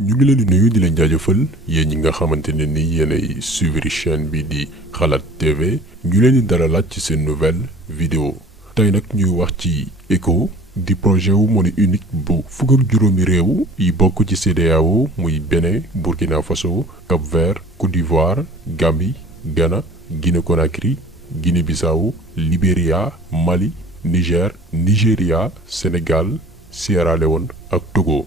ñu ngi leen di nuyu di leen jaajëfal yéen ñi nga xamante ne ni yéenay suivre chaîne bi di Xalaat TV ñu leen di dalalaat ci seen nouvelle vidéo tey nag ñuy wax ci ECO di projet wu monnaie unique bu fukk ak juróomi réew yi bokk ci CEDEAO muy Bénin Burkina Faso Cap-Vert Côte d'Ivoire Gambie Ghana Guinée Conakry Guinée Bissau Libéria Mali Niger Nigeria Sénégal Sierra Leone ak Togo.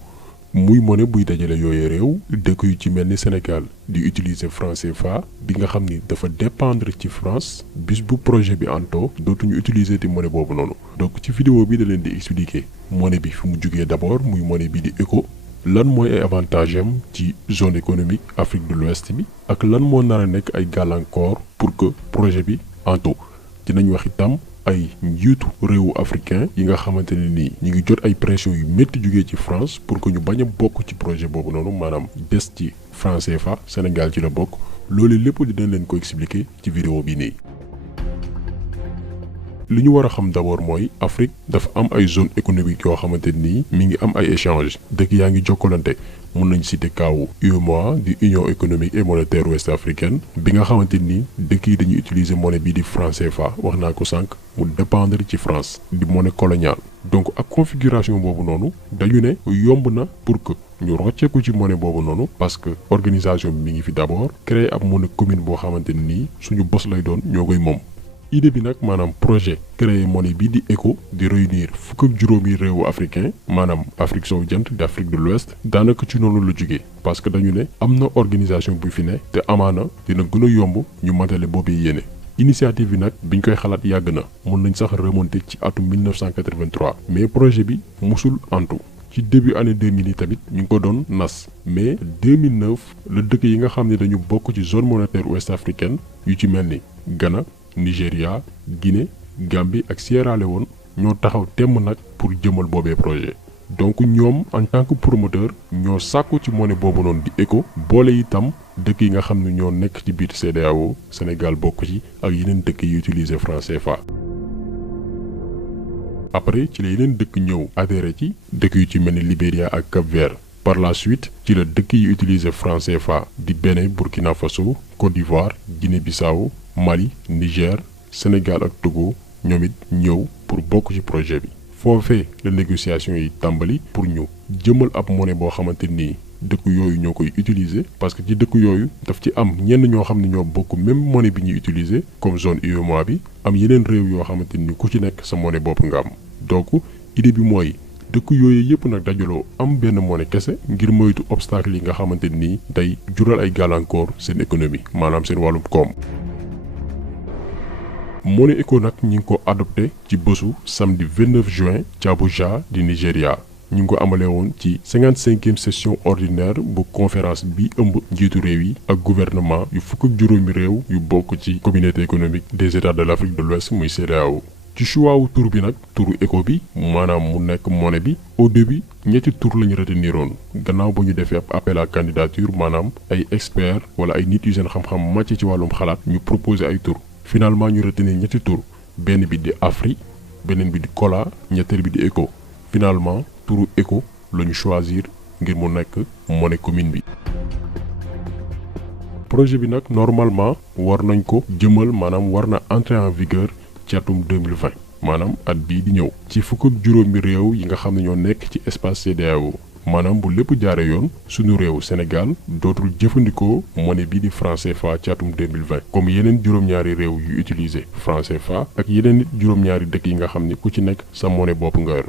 muy monnaie buy dajale yooyu réew dëkk yu ci mel ni Sénégal di utiliser franc CFA bi nga xam ni dafa dépendre ci France bis bu projet bi anto dootuñu utiliser di monnaie boobu noonu. donc ci vidéo bi da leen di expliquer monnaie bi fi mu jugee d'abord muy monnaie bi di ECO lan mooy ay avantage am ci zone économique Afrique de l'Ouest bi ak lan moo nar a nekk ay gàllankoor pour que projet bi anto dinañ wax itam ay njiitu réewu africain yi nga xamante ne nii ñu ngi jot ay pression yu métti jugee ci France pour que ñu bañ a bokk ci projet boobu noonu maanaam des ci franc CFA Sénégal ci la bokk loolu lépp dinañ leen ko expliquer ci vidéo bi nii. li ñu war a xam d'abord mooy Afrique dafa am ay zone économique yoo xamante nii mi ngi am ay échange dëkk yaa ngi jokkalante mun nañ citer kaawu UEMOA di Union économique et monétaire ouest africaine bi nga xamante ni dëkk yi dañuy utiliser monnaie bii di franc CFA wax naa ko sànq mu dépendre ci France di monnaie coloniale. donc ak configuration boobu noonu dañu ne yomb na pour que ñu rocceeku ci monnaie boobu noonu parce que organisation bi mi ngi fi d'abord créer ab monnaie commune boo xamante nii suñu bos lay doon ñoo koy moom. idée bi nag maanaam projet créer monnaie bii di ECO di réunir fukk ak juróomi réewu africain maanaam Afrique sowu jant di Afrique de l'Ouest daanaka ci noonu la jógee parce que dañu ne am na organisation bu fi ne te amaana dina gën a yomb ñu matale boobu yéene. initiative bi nag biñ koy xalaat yàgg na mun nañ sax remonter ci atum 1983 mais projet bi musul antu ci début année 2000 yi tamit ñu ngi ko doon nas mais 2009 la dëkk yi nga xam ne dañu bokk ci zone monétaire ouest africaine yu ci mel ni Ghana Nigeria Guinée Gambie ak Sierra Leone ñoo taxaw temm nag pour jëmal boobee projet donc ñoom en tant que promoteur ñoo sàkku ci monnaie boobu noonu di ECO boole itam dëkk yi nga xam ne ñoo nekk ci biir CEDEAO Sénégal bokk ci ak yeneen dëkk yi utiliser franc CFA. après ci la yeneen dëkk ñëw adhéré ci dëkk yu ci mel ni Libéria ak Cap-Vert par la suite ci la dëkk yi utiliser franc CFA di Bénin Burkina Faso Côte d'Ivoire Guinée Bissau Mali Niger Sénégal ak Togo ñoom it ñëw pour bokk ci projet bi. foofee la négociation yi tàmbali pour ñu jëmal ab monnaie boo xamante nii dëkk yooyu ñoo koy utiliser parce que ci dëkk yooyu daf ci am ñenn ñoo xam ne ñoo bokk même monnaie bi ñuy utiliser comme zone UEMOA bi am yeneen réew yoo xamante ni ku ci nekk sa monnaie bopp nga am. donc idée bi mooy dëkk yooyu yëpp nag dajaloo am benn monnaie kese ngir moytu obstacle yi nga xamante nii day jural ay gàllankoor seen économie maanaam seen wàllum koom. monnaie ECO nag ñi ngi ko adopté ci bésu samedi 29 juin ci Abuja di Nigeria ñu ngi ko amalee woon ci 55e session ordinaire bu conférence bi ëmb njiitu réew yi ak gouvernement yu fukk ak juróomi réew yu bokk ci communauté économique des états de l'Afrique de l'Ouest muy CEDEAO. ci choix wu tur bi nag turu ECO bi maanaam mu nekk monnaie bi au début ñetti tur lañu reteniroon gannaaw ba ñu defee ab appel à candidature maanaam ay experts wala ay nit yu seen xam-xam màcc ci wàllum xalaat ñu proposer ay tur. finalement ñu retenir ñetti tur benn bi di Afri beneen bi di Kola ñetteel bi di ECO finalement turu ECO la ñu choisir ngir mu nekk monnaie commune bi. projet bi nag normalement war nañ ko jëmal maanaam war na entrer en vigueur ci atum 2020 maanaam at bii di ñëw ci fukk ak juróomi réew yi nga xam ne ñoo nekk ci espace CEDEAO. maanaam bu lépp jaare yoon suñu réew Sénégal dootul jëfandikoo monnaie bii di franc CFA ci atum 2020 comme yeneen juróom-ñaari réew yu utiliser franc CFA ak yeneen nit juróom-ñaari dëkk yi nga xam ni ku ci nekk sa monnaie bopp nga yor.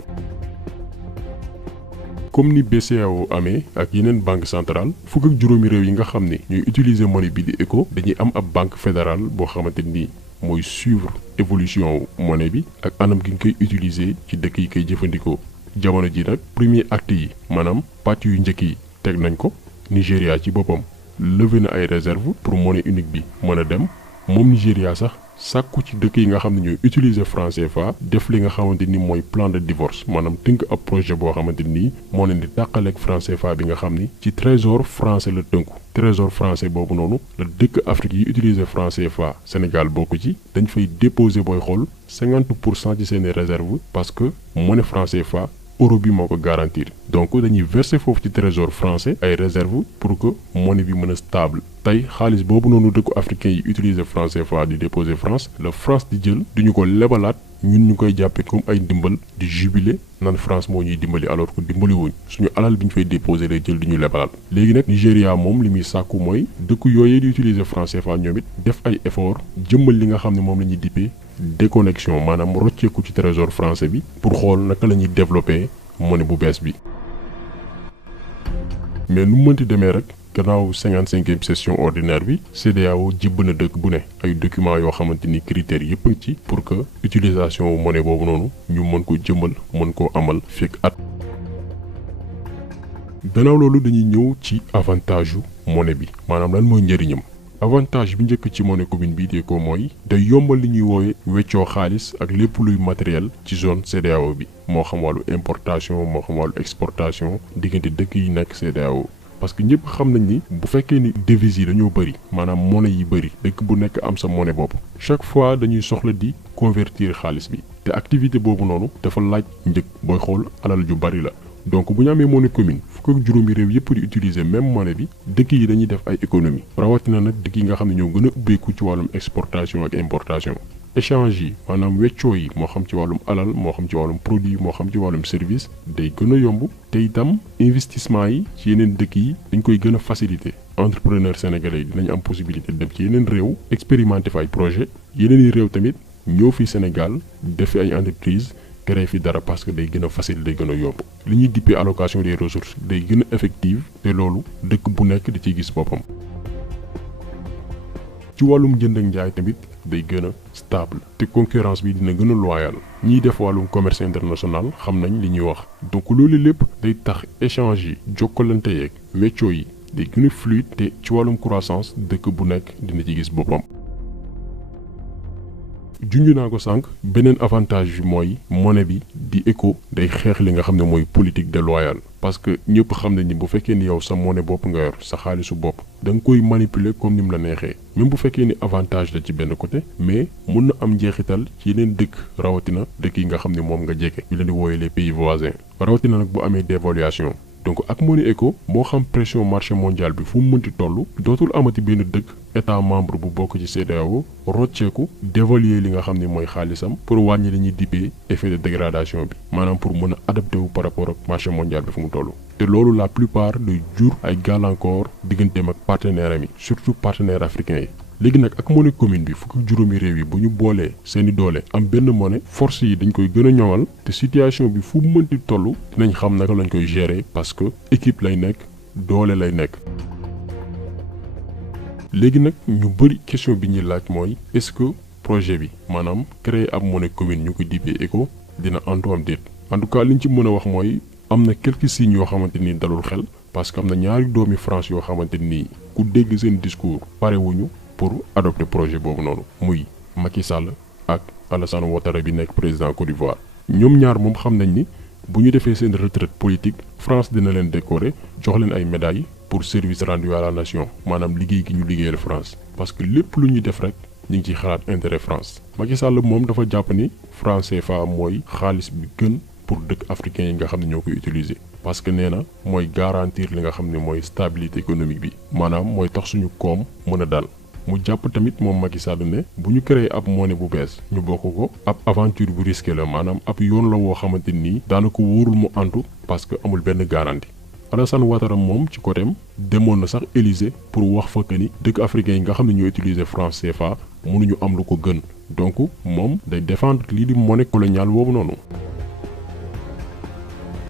comme ni BCEAO amee ak yeneen banque centrale fukk ak juróomi réew yi nga xam ni ñuy utiliser monnaie bii di ECO dañuy am ab banque fédérale boo xamante ni mooy suivre évolution monnaie bi ak anam gi nga koy utiliser ci dëkk yi koy jëfandikoo. jamono ji nag premier acte yi maanaam pàcc yu njëkk yi teg nañ ko Nigéria ci boppam levé na ay réserve pour monnaie unique bi mën a dem moom Nigéria sax sàkku ci dëkk yi nga xam ne ñooy utiliser franc CFA def li nga xamante ni mooy plan de divorce maanaam tënk ab projet boo xamante ni moo leen di tàqaleeg franc CFA bi nga xam ni ci trésor français la tënku. trésor français boobu noonu la dëkk Afrique yi utiliser franc CFA Sénégal bokk ci dañ fay déposer booy xool 50% ci seeni réserve parce que monnaie franc CFA euro bi moo ko garantir donc dañuy verser foofu ci trésor français ay réserve pour que monnaie bi mën a stable tey xaalis boobu noonu dëkku africain yi utiliser franc CFA di déposer France la France di jël duñu ko lebalaat ñun ñu koy jàppee comme ay ndimbal di jubiler naan France moo ñuy dimbali alors que dimbali wuñ suñu alal bi ñu fay déposer lay jël du ñu lebalaat léegi nag Nigéria moom li muy sàkku mooy dëkk yooyee di utiliser franc CFA ñoom it def ay effort jëmmal li nga xam ne moom la ñuy dippee déconnexion maanaam rocceeku ci trésor français bi pour xool naka la ñuy développer monnaie bu bees bi mais nu mënti demee rek gannaaw 55e session ordinaire bi CEDEAO jibb na dëkk bu ne ay documents yoo xamante ni critères yëpp ngi ci pour que utilisation monnaie boobu noonu ñu mën ko jëmmal mën koo amal fekk at. gannaaw loolu dañuy ñëw ci avantage yu monnaie bi maanaam lan mooy njëriñam. avantage bi njëkk ci monnaie commune bi de ko mooy day yombal li ñuy woowe weccoo xaalis ak lépp luy matériel ci zone CEDEAO bi moo xam wàllu importation moo xam wàllu exportation diggante dëkk yi nekk CEDEAO parce que ñëpp xam nañ ni bu fekkee ni devises yi dañoo bëri maanaam monnaie yi bëri dëkk bu nekk am sa monnaie bopp chaque fois dañuy soxla di convertir xaalis bi te activité boobu noonu dafa laaj njëg booy xool alal ju bëri la donc bu ñu amee monnaie commune fukk ak juróomi réew yëpp di utiliser même monnaie bi dëkk yi dañuy def ay économie rawatina nag dëkk yi nga xam ne ñoo gën a ubbeeku ci wàllum exportation ak importation échange yi maanaam weccoo yi moo xam ci wàllum alal moo xam ci wàllum produit moo xam ci wàllum service day gën a yomb te itam investissement yi ci yeneen dëkk yi dañ koy gën a faciliter entrepreneur sénégalais yi dinañ am possibilité dem ci yeneen réew expérimenter fa ay projet yeneen yi réew tamit ñëw fi Sénégal def fi ay entreprise créer fi dara parce que day gën a facile day gën a yomb li ñuy dippee allocation des ressources day gën a effective te loolu dëkk bu nekk di ciy gis boppam ci wàllum jënd ak njaay tamit day gën a stable te concurrence bi dina gën a loyal ñiy def wàllum commerce international xam nañ li ñuy wax donc loolu lépp day tax échange yi jokkalante yeeg weccoo yi day gën a fluide te ci wàllum croissance dëkk bu nekk dina ci gis boppam. junj naa ko sànq beneen avantage bi mooy monnaie bi di ECO day xeex li nga xam ne mooy politique déloyale parce que ñëpp xam nañ ni bu fekkee ni yow sa monnaie bopp nga yor sa xaalisu bopp da nga koy manipuler comme ni mu la neexee même bu fekkee ni avantage la ci benn côté mais mun na am njeexital ci yeneen dëkk rawatina dëkk yi nga xam ne moom nga jege ñu leen di wooyee les pays voisins rawatina nag bu amee dévaluation donc ak monnaie ECO moo xam pression marché mondial bi fu mu mënti toll dootul amati benn dëkk état membre bu bokk ci CEDEAO rocceeku dévaluer li nga xam ne mooy xaalisam pour wàññi li ñuy dippee effet de dégradation bi maanaam pour mën a adapté wu par rapport ak marché mondial bi fu mu toll. te loolu la plupart day jur ay gàllankoor digganteem ak partenaires am yi surtout partenaires africains yi. léegi nag ak monnaie commune bi fukk ak juróomi réew yi bu ñu boolee seeni doole am benn monnaie force yi dañ koy gën a ñoŋal te situation bi fu mu mënti toll dinañ xam naka lañ koy gérer parce que équipe lay nekk doole lay nekk. léegi nag ñu bëri question bi ñuy laaj mooy est-ce que projet bi maanaam créer ab monnaie commune ñu ko dippee ECO dina antu am déet en tout cas liñ ci mën a wax mooy am na quelques signes yoo xamante ni dalul xel parce que am na ñaari doomi France yoo xamante ni ku dégg seen discours parewuñu pour adopter projet boobu noonu muy Macky Sall ak Alassane Ouattara bi nekk président Côte d'Ivoire ñoom ñaar moom xam nañ ni bu ñu defee seen retraite politique France dina leen décorer jox leen ay médailles pour service rendu à la nation maanaam liggéey gi ñu liggéeyal France parce que lépp lu ñuy def rek ñu ngi ciy xalaat intérêt France. Macky Sall moom dafa jàpp ni franc CFA mooy xaalis bi gën pour dëkk africain yi nga xam ne ñoo koy utiliser parce que nee na mooy garantir li nga xam ne mooy stabilité économique bi maanaam mooy tax suñu koom mën a dal. mu jàpp tamit moom Macky Sall ne bu ñu créé ab monnaie bu bees ñu bokk ko ab aventure bu risqué la maanaam ab yoon la woo xamante nii daanaka wóorul mu antu parce que amul benn garantie. Alassane Ouattara moom ci côté am demoon na sax Élysée pour wax fa que ni dëkk africain yi nga xam ne ñoo utiliser franc CFA mënuñu am lu ko gën donc moom day défendre lii di monnaie coloniale boobu noonu.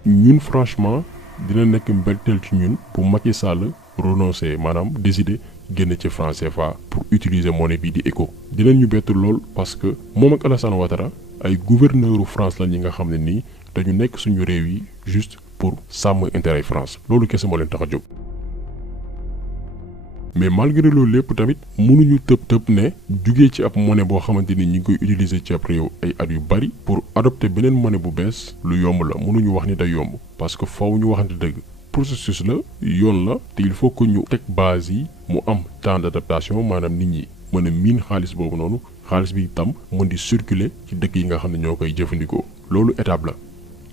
ñun franchement dina nekk mbégteel ci ñun bu Macky Sall renoncer maanaam décider. génn ci franc CFA pour utiliser monnaie bi di ECO dinañ ñu bett lool parce que moom ak Alassane Ouattara ay gouverneuru France la ñi nga xam ne nii dañu nekk suñu réew yi juste pour sàmm intérêt France loolu kese moo leen tax a jóg. mais malgré loolu lépp tamit mënuñu tëb ne jugee ci ab monnaie boo xamante ni ñi ngi koy utiliser ci ab réew ay at yu bari pour adopter beneen monnaie bu bees lu yomb la mënuñu wax ni day yomb parce que faw ñu waxante dëgg. processus la yoon la te il faut que ñu teg base yi mu am temps d'adaptation maanaam nit ñi mën a miin xaalis boobu noonu xaalis bi itam mën di circuler ci dëkk yi nga xam ne ñoo koy jëfandikoo loolu étape la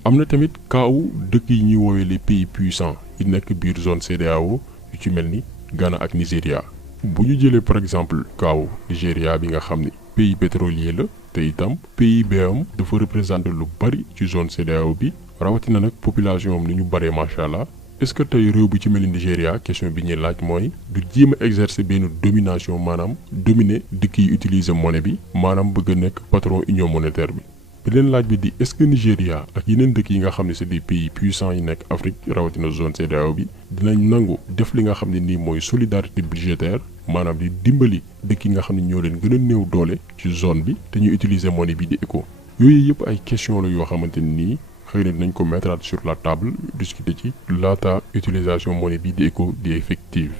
am na tamit kaawu dëkk yi ñuy woowee les pays puissants yi nekk biir zone CEDEAO yu ci mel ni Ghana ak Nigéria. bu ñu jëlee par exemple kaawu Nigéria bi nga xam ni pays pétrolier la te itam PIB am dafa représenter lu bari ci zone CEDEAO bi rawatina nag population am ni ñu baree macha allah. est-ce que tey réew bi ci mel ni Nigéria question bi ñuy laaj mooy du jéem a exercer benn domination maanaam dominer dëkk yi utiliser monnaie bi maanaam bëgg a nekk patron union monétaire bi. beneen laaj bi di est-ce que Nigéria ak yeneen dëkk yi nga xam ne c'est des pays puissants yi nekk Afrique rawatina zone CEDEAO bi dinañ nangu def li nga xam ne nii mooy solidarité budgétaire maanaam di dimbali dëkk yi nga xam ne ñoo leen gën a néew doole ci zone bi te ñu utiliser monnaie bi di ECO. yooyu yëpp ay question la yoo xamante ni xëy na dinañ ko mettre sur la table discuter ci laata utilisation monnaie bi di ECO di effective.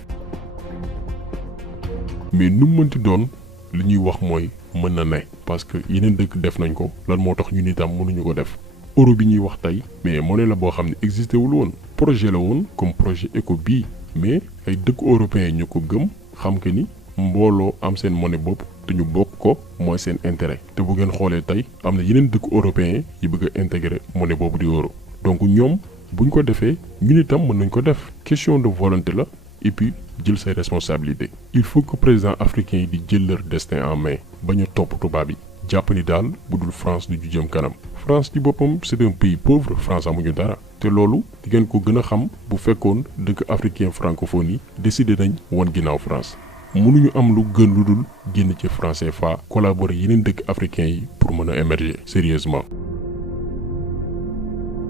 mais nu mu mënti doon li ñuy wax mooy mën na ne parce que yeneen dëkk def nañ ko lan moo tax ñun itam mënuñu ko def. euro bi ñuy wax tey mais monnaie la boo xam ne existé wul woon projet la woon comme projet ECO bii mais ay dëkk européens ñu ko gëm xam que ni mbooloo am seen monnaie bopp te ñu bokk ko mooy seen intérêt te bu ngeen xoolee tey am na yeneen dëkk européens yi bëgg a intégrer monnaie boobu di euro. donc ñoom buñ ko defee ñun itam mën nañ ko def question de volonté la et puis jël say responsabilités. il faut que président africain yi di jël leur destin en main bañ a topp tubaab yi jàpp ni daal bu dul France du jëm kanam. France ci boppam c'est un pays pauvre France amuñu dara te loolu di ngeen ko gën a xam bu fekkoon dëkk africain francophone yi décidé nañ wan ginnaaw France. mënuñu am lu gën lu dul génn ci franc CFA collaborer yeneen dëkk africain yi pour mën a émerger sérieusement.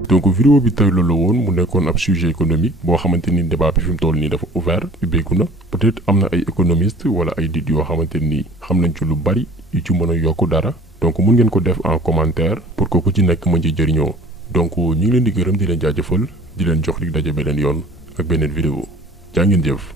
donc vidéo bi tey loolu woon mu nekkoon ab sujet économique boo xamante ni débat bi fi mu toll nii dafa ouvert ubbeeku na peut-être am na ay économistes wala ay nit yoo xamante ni xam nañ ci lu bari yu ci mën a yokk dara donc mun ngeen ko def en commentaire pour que ku ci nekk mën ci jëriñoo. donc ñu ngi leen di gërëm di leen jaajëfal di leen jox dig daje beneen yoon ak beneen vidéo jaa ngeen jëf.